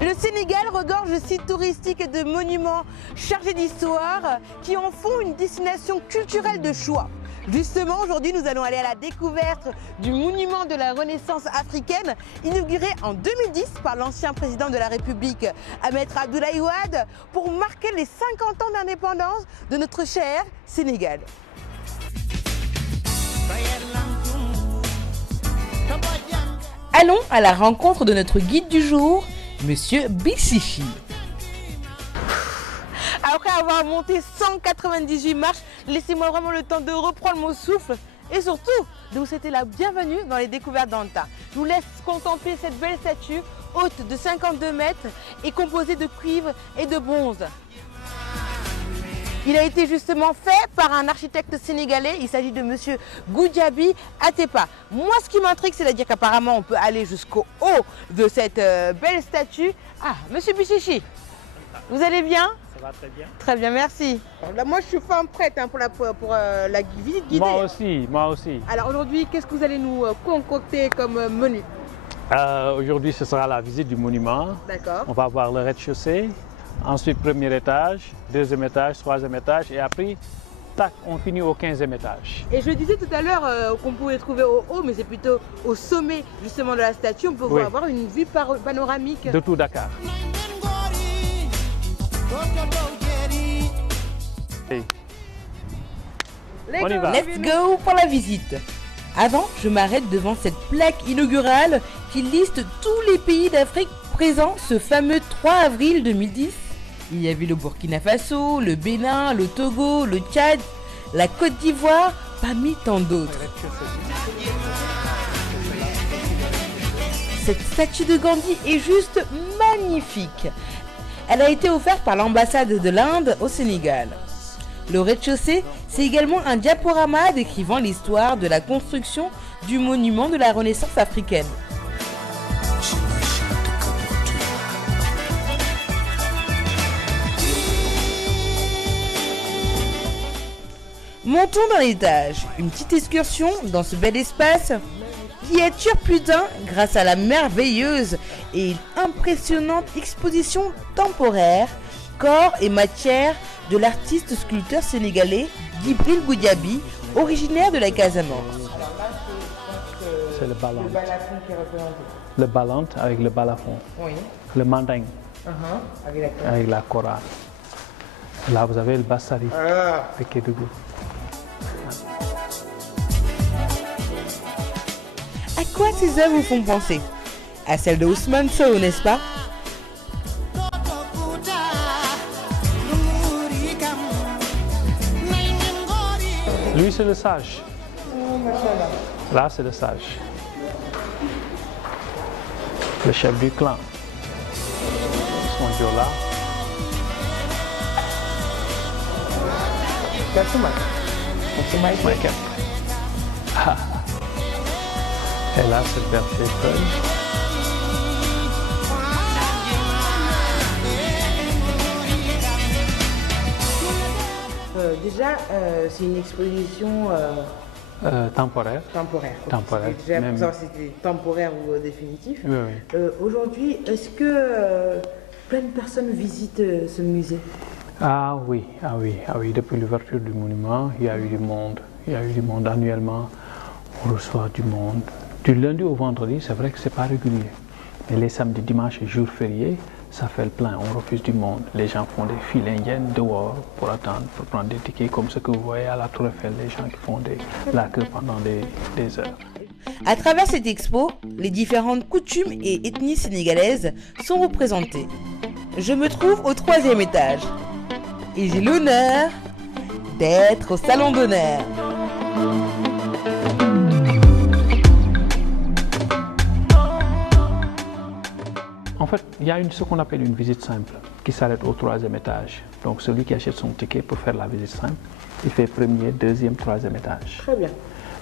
Le Sénégal regorge de sites touristiques et de monuments chargés d'histoire qui en font une destination culturelle de choix. Justement, aujourd'hui, nous allons aller à la découverte du monument de la Renaissance africaine, inauguré en 2010 par l'ancien président de la République, Ahmed Abdoulaye Wade, pour marquer les 50 ans d'indépendance de notre cher Sénégal. Allons à la rencontre de notre guide du jour, Monsieur Bichichi. Après avoir monté 198 marches, laissez-moi vraiment le temps de reprendre mon souffle et surtout de vous souhaiter la bienvenue dans les découvertes d'Anta. Je vous laisse contempler cette belle statue haute de 52 mètres et composée de cuivre et de bronze. Il a été justement fait par un architecte sénégalais, il s'agit de Monsieur Goudiaby Atepa. Moi, ce qui m'intrigue, c'est de dire qu'apparemment on peut aller jusqu'au haut de cette belle statue. Ah, Monsieur Bichichi, vous allez bien? Ça va très bien. Très bien, merci. Alors là, moi, je suis femme prête pour la visite guidée. Moi aussi. Alors aujourd'hui, qu'est-ce que vous allez nous concocter comme menu? Aujourd'hui, ce sera la visite du monument. D'accord. On va voir le rez-de-chaussée, ensuite premier étage, deuxième étage, troisième étage et après, tac, on finit au 15e étage. Et je disais tout à l'heure qu'on pouvait trouver au haut, mais c'est plutôt au sommet justement de la statue, on peut avoir une vue panoramique. De tout Dakar. On y va. Let's go pour la visite. Avant, je m'arrête devant cette plaque inaugurale qui liste tous les pays d'Afrique présents ce fameux 3 avril 2010. Il y avait le Burkina Faso, le Bénin, le Togo, le Tchad, la Côte d'Ivoire, parmi tant d'autres. Cette statue de Gandhi est juste magnifique. Elle a été offerte par l'ambassade de l'Inde au Sénégal. Le rez-de-chaussée, c'est également un diaporama décrivant l'histoire de la construction du monument de la Renaissance africaine. Montons dans l'étage, une petite excursion dans ce bel espace qui attire plus d'un grâce à la merveilleuse et impressionnante exposition temporaire, corps et matière de l'artiste sculpteur sénégalais Djibril Goudiaby, originaire de la Casamance. C'est le ballant. Le balafon qui est représenté. Le ballant avec le balafon. Oui. Le manding Avec la chorale. Là, vous avez le bassari. Avec Kédougou. À quoi ces œuvres vous font penser? À celle de Ousmane Sow, n'est-ce pas? Lui, c'est le sage. Là, c'est le sage. Le chef du clan. Son Diola. Michael. Et là, c'est le père Feuille. Déjà, c'est une exposition Temporaire. Temporaire. Déjà, pour savoir si c'était temporaire ou définitif. Oui, oui. Aujourd'hui, est-ce que plein de personnes visitent ce musée? Ah oui. Depuis l'ouverture du monument, il y a eu du monde. Annuellement. On reçoit du monde. Du lundi au vendredi, c'est vrai que c'est pas régulier. Mais les samedis, dimanches et jours fériés, ça fait le plein. On refuse du monde. Les gens font des files indiennes dehors pour attendre, pour prendre des tickets, comme ce que vous voyez à la Tour Eiffel, les gens qui font la queue pendant des heures. À travers cette expo, les différentes coutumes et ethnies sénégalaises sont représentées. Je me trouve au 3e étage et j'ai l'honneur d'être au salon d'honneur. En fait, il y a ce qu'on appelle une visite simple qui s'arrête au 3e étage. Donc celui qui achète son ticket pour faire la visite simple, il fait premier, deuxième, troisième étage. Très bien.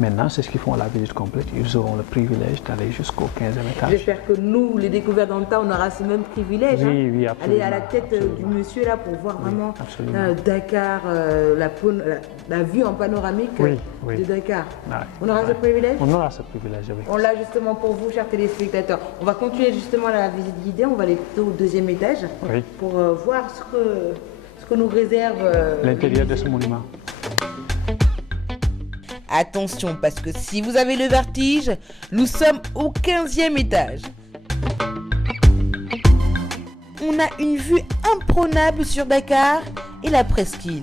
Maintenant, c'est ce qu'ils font à la visite complète. Ils auront le privilège d'aller jusqu'au 15e étage. J'espère que nous, les découvertes dans le temps, on aura ce même privilège. Oui, oui, absolument. Aller à la tête du monsieur là pour voir vraiment Dakar, la vue en panoramique de Dakar. On aura ce privilège? On aura ce privilège, oui. On l'a justement pour vous, chers téléspectateurs. On va continuer justement la visite guidée. On va aller plutôt au 2e étage pour voir ce que nous réserve l'intérieur de ce monument. Attention, parce que si vous avez le vertige, nous sommes au 15e étage. On a une vue imprenable sur Dakar et la presqu'île.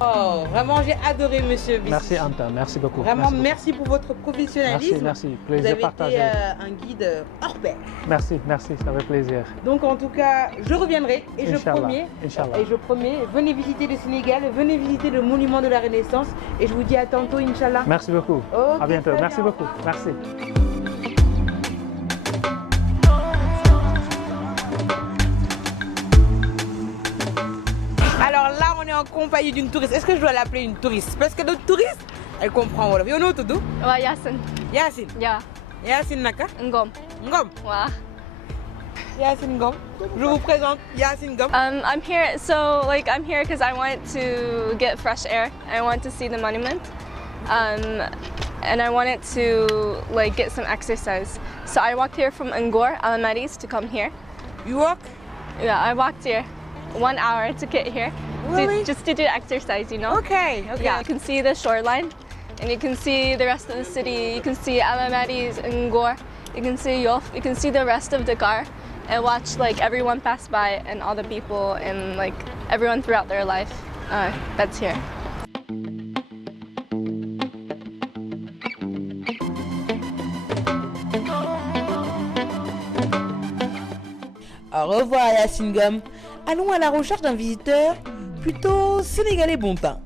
Oh, vraiment, j'ai adoré, monsieur Bissi. Merci, Anta. Merci beaucoup. Vraiment, merci pour votre professionnalisme. Merci. Plaisir partagé. Vous avez été un guide hors pair. Merci, ça fait plaisir. Donc, en tout cas, je reviendrai et Inch'Allah. je promets, venez visiter le Sénégal, venez visiter le monument de la Renaissance et je vous dis à tantôt, Inch'Allah. Merci beaucoup. Okay, à bientôt. Merci beaucoup. Merci. Alors là, on est en compagnie d'une touriste. Est-ce que je dois l'appeler une touriste? Parce que notre touriste, elle comprend Wolof. Yo no tudd? Wa Yacine. Yacine? Yeah. Yacine naka? Ngom. Ngom? Wow. Yacine Ngom. Je vous présente Yacine Ngom. I'm here, I'm here because I want to get fresh air. I want to see the monument. And I wanted to get some exercise. So I walked here from Angkor, Alamatis, to come here. You walk? Yeah, I walked here 1 hour to get here. Really? Just to do exercise, you know? Okay. Yeah, you can see the shoreline and you can see the rest of the city. You can see Alamatis, Angkor, you can see Yoff, you can see the rest of Dakar and watch everyone pass by and all the people and everyone throughout their life that's here. Au revoir Yacine Ngom. Allons à la recherche d'un visiteur plutôt sénégalais bon teint.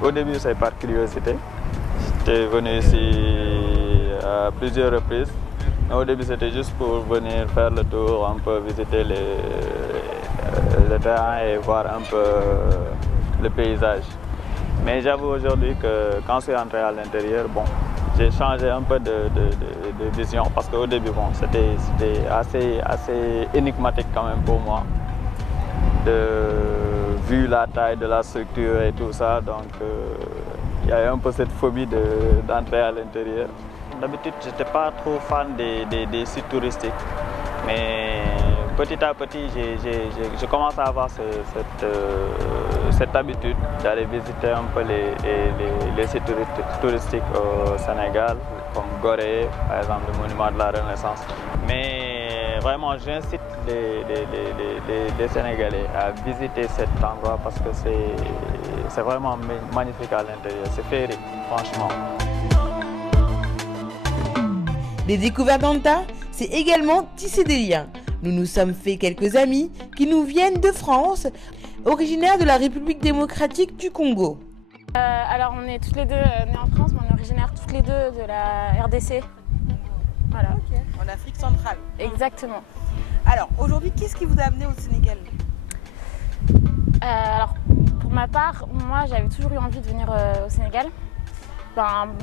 Au début, c'est par curiosité. J'étais venu ici à plusieurs reprises. Au début, c'était juste pour venir faire le tour, un peu visiter le terrain et voir un peu le paysage. Mais j'avoue aujourd'hui que quand je suis entré à l'intérieur, j'ai changé un peu de vision parce qu'au début, c'était assez énigmatique quand même pour moi. Vu la taille de la structure et tout ça, donc il y a un peu cette phobie d'entrer à l'intérieur. D'habitude, je n'étais pas trop fan des sites touristiques, mais petit à petit, je commence à avoir cette habitude d'aller visiter un peu les sites touristiques au Sénégal, comme Gorée, par exemple, le monument de la Renaissance. Mais vraiment, j'incite les Sénégalais à visiter cet endroit parce que c'est vraiment magnifique à l'intérieur, c'est féerique, franchement. Les découvertes d'Anta, c'est également tisser des liens. Nous nous sommes fait quelques amis qui nous viennent de France, originaires de la République démocratique du Congo. Alors on est toutes les deux nées en France, mais on est originaires toutes les deux de la RDC. Voilà. Okay. En Afrique centrale. Exactement. Alors aujourd'hui, qu'est-ce qui vous a amené au Sénégal? Alors pour ma part, moi j'avais toujours eu envie de venir au Sénégal.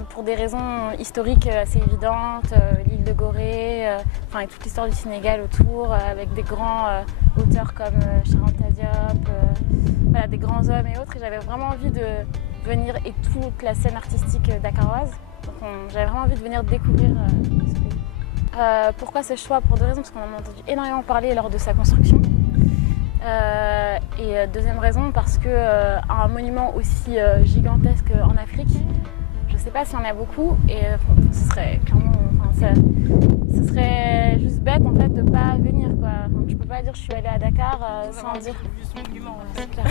Pour des raisons historiques assez évidentes, l'île de Gorée, et toute l'histoire du Sénégal autour, avec des grands auteurs comme Cheikh Anta Diop, des grands hommes et autres. Et j'avais vraiment envie de venir, et toute la scène artistique dakaroise. Donc j'avais vraiment envie de venir découvrir ce pays. Pourquoi ce choix? Pour deux raisons, parce qu'on en a entendu énormément parler lors de sa construction. Et deuxième raison, parce qu'un monument aussi gigantesque en Afrique, je ne sais pas s'il y en a beaucoup, et ce serait clairement, ce serait juste bête en fait de ne pas venir, quoi. Je ne peux pas dire que je suis allée à Dakar sans dire. C'est clair.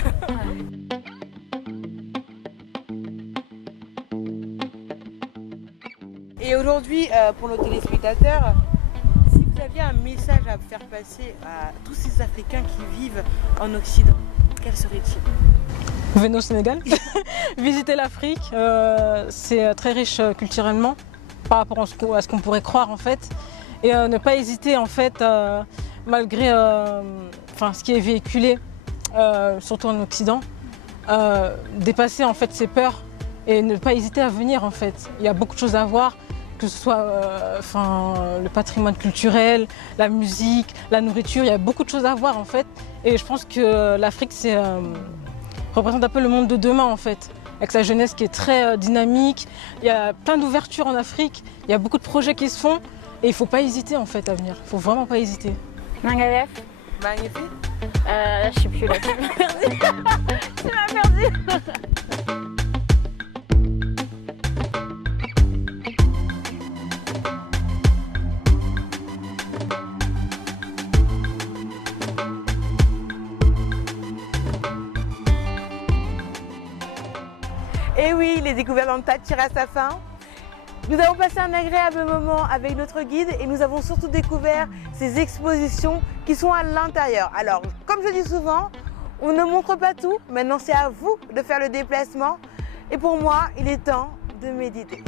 Et aujourd'hui, pour nos téléspectateurs, si vous aviez un message à faire passer à tous ces Africains qui vivent en Occident, quel serait-il? Venez au Sénégal, visitez l'Afrique, c'est très riche culturellement par rapport à ce qu'on pourrait croire en fait. Et ne pas hésiter en fait, malgré ce qui est véhiculé, surtout en Occident, dépasser en fait ses peurs et ne pas hésiter à venir en fait. Il y a beaucoup de choses à voir, que ce soit le patrimoine culturel, la musique, la nourriture, il y a beaucoup de choses à voir en fait. Et je pense que l'Afrique représente un peu le monde de demain en fait, avec sa jeunesse qui est très dynamique. Il y a plein d'ouvertures en Afrique, il y a beaucoup de projets qui se font et il ne faut pas hésiter en fait à venir, il ne faut vraiment pas hésiter. Mangalef. Magnifique. Là, je sais plus, là, tu m'as perdu. Tu m'as perdu. Et oui, les découvertes dans le tas tirent à sa fin. Nous avons passé un agréable moment avec notre guide et nous avons surtout découvert ces expositions qui sont à l'intérieur. Alors, comme je dis souvent, on ne montre pas tout. Maintenant, c'est à vous de faire le déplacement. Et pour moi, il est temps de méditer.